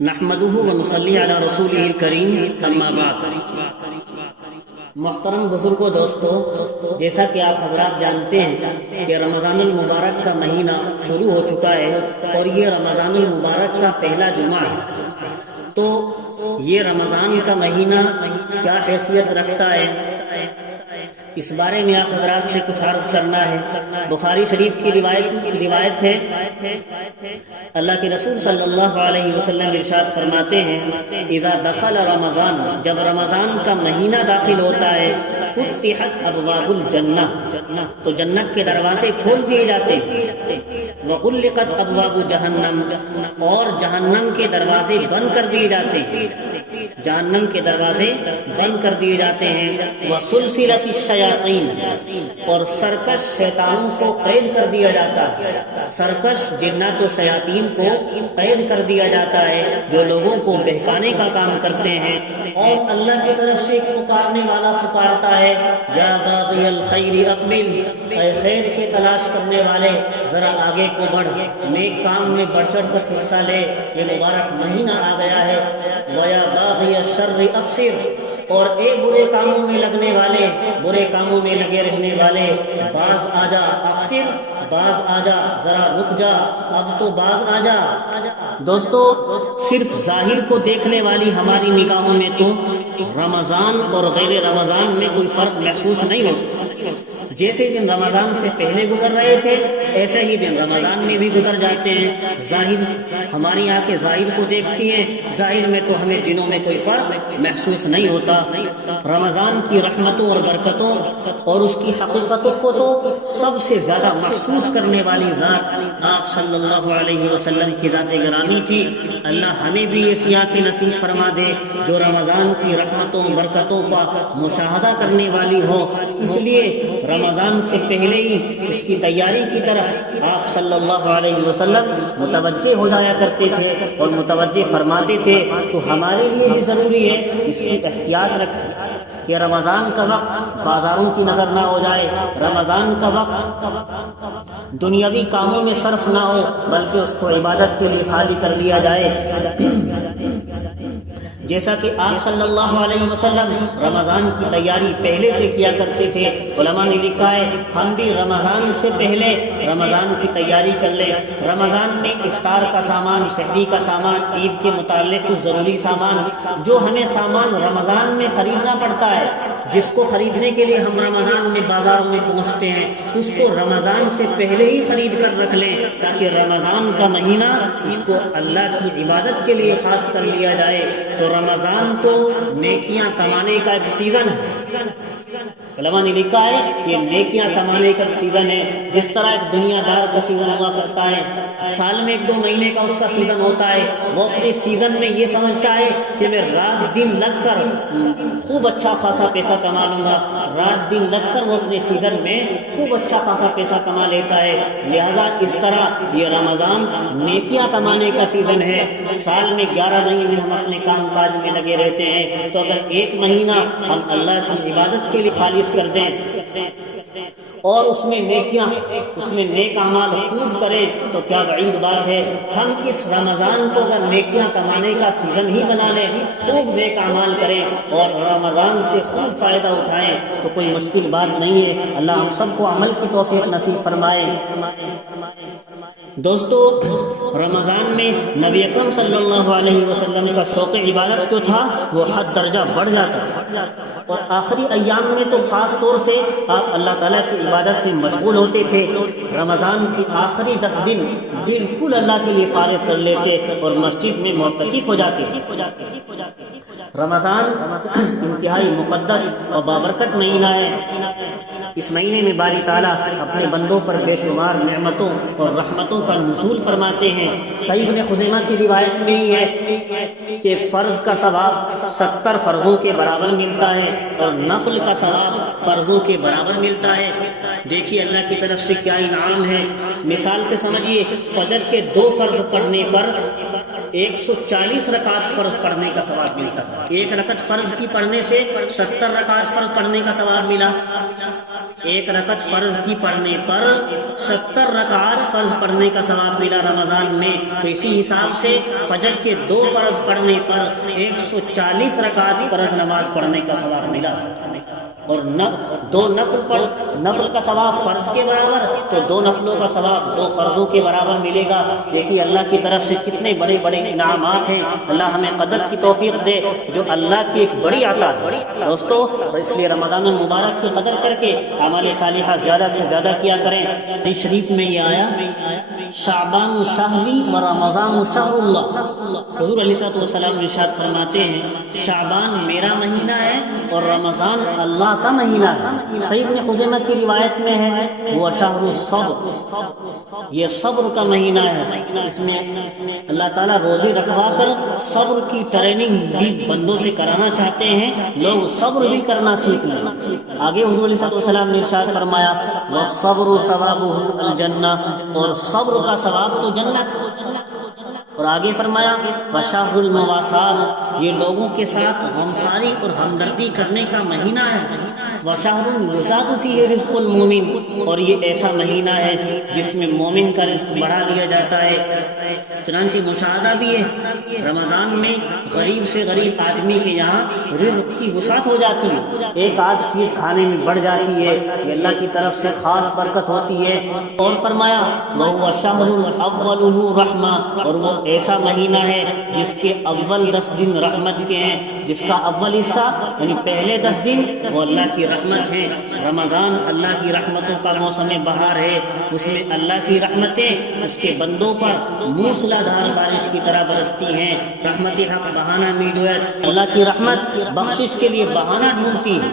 نحمدہ ونصلی علی رسولہ الکریم اما بعد۔ محترم بزرگوں، دوستو، جیسا کہ آپ حضرات جانتے ہیں کہ رمضان المبارک کا مہینہ شروع ہو چکا ہے اور یہ رمضان المبارک کا پہلا جمعہ ہے۔ تو یہ رمضان کا مہینہ کیا حیثیت رکھتا ہے، اس بارے میں آپ حضرات سے کچھ عرض کرنا ہے۔ بخاری شریف کی روایت ہے، اللہ کے رسول صلی اللہ علیہ وسلم ارشاد فرماتے ہیں، اذا دخل رمضان، جب رمضان کا مہینہ داخل ہوتا ہے، فتحت ابواب الجنہ، تو جنت کے دروازے کھول دیے جاتے ہیں، وغلقت ابواب جہنم، اور جہنم کے دروازے بند کر دیے جاتے ہیں، جہنم کے دروازے بند کر دیے جاتے ہیں، وسلسلت الشیاطین، اور سرکش شیطانوں کو قید کر دیا جاتا ہے، سرکش جنات و شیاطین کو قید کر دیا جاتا ہے جو لوگوں کو بہکانے کا کام کرتے ہیں، اور اللہ کی طرف سے ایک پکارنے والا پکارتا ہے، یا باغی الخیر اقبل، اے خیر کے تلاش کرنے والے ذرا آگے کو بڑھ، نیک کام میں بڑھ چڑھ کر حصہ لے، یہ مبارک مہینہ آ گیا ہے، ویا باغی الشر اقصر، اور اے برے کاموں میں لگنے والے، برے کاموں میں لگے رہنے والے، باز آ جا، اقصر، باز آ جا، ذرا رک جا، اب تو باز آ جا۔ دوستو، صرف ظاہر کو دیکھنے والی ہماری نگاہوں میں تو رمضان اور غیر رمضان میں کوئی فرق محسوس نہیں ہوتا، جیسے دن رمضان سے پہلے گزر رہے تھے ایسے ہی دن رمضان میں بھی گزر جاتے ہیں۔ ظاہر، ہماری آنکھیں ظاہر کو دیکھتی ہیں، ظاہر میں تو ہمیں دنوں میں کوئی فرق محسوس نہیں ہوتا۔ رمضان کی رحمتوں اور برکتوں اور اس کی حقیقتوں کو تو سب سے زیادہ محسوس کرنے والی ذات آپ صلی اللہ علیہ وسلم کی ذات گرامی تھی۔ اللہ ہمیں بھی ایسی آنکھیں نصیب فرما دے جو رمضان کی رحمتوں برکتوں کا مشاہدہ کرنے والی ہو۔ اس لیے رمضان سے پہلے ہی اس کی تیاری کی طرف آپ صلی اللہ علیہ وسلم متوجہ ہو جایا کرتے تھے اور متوجہ فرماتے تھے، تو ہمارے لیے بھی ضروری ہے اس کی احتیاط رکھیں کہ رمضان کا وقت بازاروں کی نظر نہ ہو جائے، رمضان کا وقت دنیاوی کاموں میں صرف نہ ہو بلکہ اس کو عبادت کے لیے خالی کر لیا جائے۔ جیسا کہ آپ صلی اللہ علیہ وسلم رمضان کی تیاری پہلے سے کیا کرتے تھے، علماء نے لکھا ہے ہم بھی رمضان سے پہلے رمضان کی تیاری کر لیں۔ رمضان میں افطار کا سامان، سحری کا سامان، عید کے متعلق کچھ ضروری سامان، جو ہمیں سامان رمضان میں خریدنا پڑتا ہے، جس کو خریدنے کے لیے ہم رمضان میں بازاروں میں پہنچتے ہیں، اس کو رمضان سے پہلے ہی خرید کر رکھ لیں تاکہ رمضان کا مہینہ اس کو اللہ کی عبادت کے لیے خاص کر لیا جائے۔ تو رمضان تو نیکیاں کمانے کا ایک سیزن ہے، علماء نے لکھا ہے یہ نیکیاں کمانے کا سیزن ہے۔ جس طرح ایک دنیا دار کا سیزن ہوا کرتا ہے، سال میں 1-2 مہینے کا اس کا سیزن ہوتا ہے، وہ اپنے سیزن میں یہ سمجھتا ہے کہ میں رات دن لگ کر خوب اچھا خاصا پیسہ کما لوں گا، رات دن لگ کر وہ اپنے سیزن میں خوب اچھا خاصا پیسہ کما لیتا ہے۔ لہذا اس طرح یہ رمضان نیکیاں کمانے کا سیزن ہے۔ سال میں 11 مہینے ہم اپنے کام کاج میں لگے رہتے ہیں، تو اگر ایک مہینہ ہم اللہ کی عبادت کے لیے خالص کر دیں اور اس میں نیکیاں، اس میں نیک اعمال خوب کریں تو کیا بعید بات ہے۔ ہم اس رمضان کو اگر نیکیاں کمانے کا سیزن ہی بنا لیں، خوب نیک اعمال کریں اور رمضان سے خوب فائدہ اٹھائیں تو کوئی مشکل بات نہیں ہے۔ اللہ ہم سب کو عمل کی توفیق نصیب فرمائے۔ دوستو، رمضان میں نبی اکرم صلی اللہ علیہ وسلم کا شوق عبادت جو تھا وہ حد درجہ بڑھ جاتا، اور آخری ایام میں تو خاص طور سے آپ اللہ تعالیٰ کی عبادت میں مشغول ہوتے تھے۔ رمضان کی آخری 10 دن بالکل اللہ کے لیے فارغ کر لیتے اور مسجد میں معتکف ہو جاتے۔ رمضان انتہائی مقدس اور بابرکت مہینہ ہے۔ اس مہینے میں باری تعالیٰ اپنے بندوں پر بے شمار نعمتوں اور رحمتوں کا نزول فرماتے ہیں۔ صحیح ابن خزیمہ کی روایت میں ہی ہے کہ فرض کا ثواب 70 فرضوں کے برابر ملتا ہے اور نفل کا ثواب فرضوں کے برابر ملتا ہے۔ دیکھیے اللہ کی طرف سے کیا انعام ہے۔ مثال سے سمجھیے، فجر کے 2 فرض پڑھنے پر 140 رکعت فرض پڑھنے کا ثواب ملتا ہے۔ 1 رکعت فرض کی پڑھنے سے 70 رکعت فرض پڑھنے کا ثواب ملا۔ ایک رکعت فرض کی پڑھنے پر 70 رکعات فرض پڑھنے کا ثواب ملا رمضان میں، تو اسی حساب سے فجر کے 2 فرض پڑھنے پر 140 رکعات فرض نماز پڑھنے کا ثواب ملا، اور 2 نفل کا ثواب فرض کے برابر، تو 2 نفلوں کا ثواب 2 فرضوں کے برابر ملے گا۔ دیکھیے اللہ کی طرف سے کتنے بڑے بڑے انعامات ہیں، اللہ ہمیں قدر کی توفیق دے، جو اللہ کی ایک بڑی عطا ہے دوستو۔ اس لیے رمضان المبارک کی قدر کر کے اعمال صالحہ زیادہ سے زیادہ کیا کریں۔ حدیث شریف میں یہ آیا شعبان شہری و رمضان شہر اللہ، حضور علیہ الصلوۃ والسلام ارشاد فرماتے ہیں شعبان میرا مہینہ ہے اور رمضان اللہ کا مہینہ ہے۔ صحیح ابن خزیمہ کی روایت میں ہے وہ شہر الصبر، یہ صبر کا مہینہ ہے، اس میں اللہ تعالیٰ روزے رکھوا کر صبر کی ٹریننگ بھی بندوں سے کرانا چاہتے ہیں، لوگ صبر بھی کرنا سیکھ لیں۔ آگے حضور علیہ السلام نے ارشاد فرمایا والصبر ثوابہ الجنہ، اور صبر کا ثواب تو جنت، اور آگے فرمایا وشہر المواسات، یہ لوگوں کے ساتھ غمخواری اور ہمدردی کرنے کا مہینہ ہے۔ وشہر یزاد فیہ رزق المومن، اور یہ ایسا مہینہ ہے جس میں مومن کا رزق بڑھا دیا جاتا ہے۔ چنانچہ مشاہدہ بھی ہے رمضان میں غریب سے غریب آدمی کے یہاں رزق کی وسعت ہو جاتی ہے، ایک آدھ چیز کھانے میں بڑھ جاتی ہے، یہ اللہ کی طرف سے خاص برکت ہوتی ہے۔ اور فرمایا وَهُوَ شَهْرٌ أَوَّلُهُ رَحْمَةٌ، اور وہ ایسا مہینہ ہے جس کے اول 10 دن رحمت کے ہیں، جس کا اول حصہ یعنی پہلے 10 دن وہ اللہ کی رحمت ہیں۔ رمضان اللہ کی رحمتوں کا موسم بہار ہے، اس میں اللہ کی رحمتیں اس کے بندوں پر موسلا دھار بارش کی طرح برستی ہیں۔ رحمت حق بہانہ میں جو ہے اللہ کی رحمت بخشش کے لیے بہانہ ڈھونڈتی ہے۔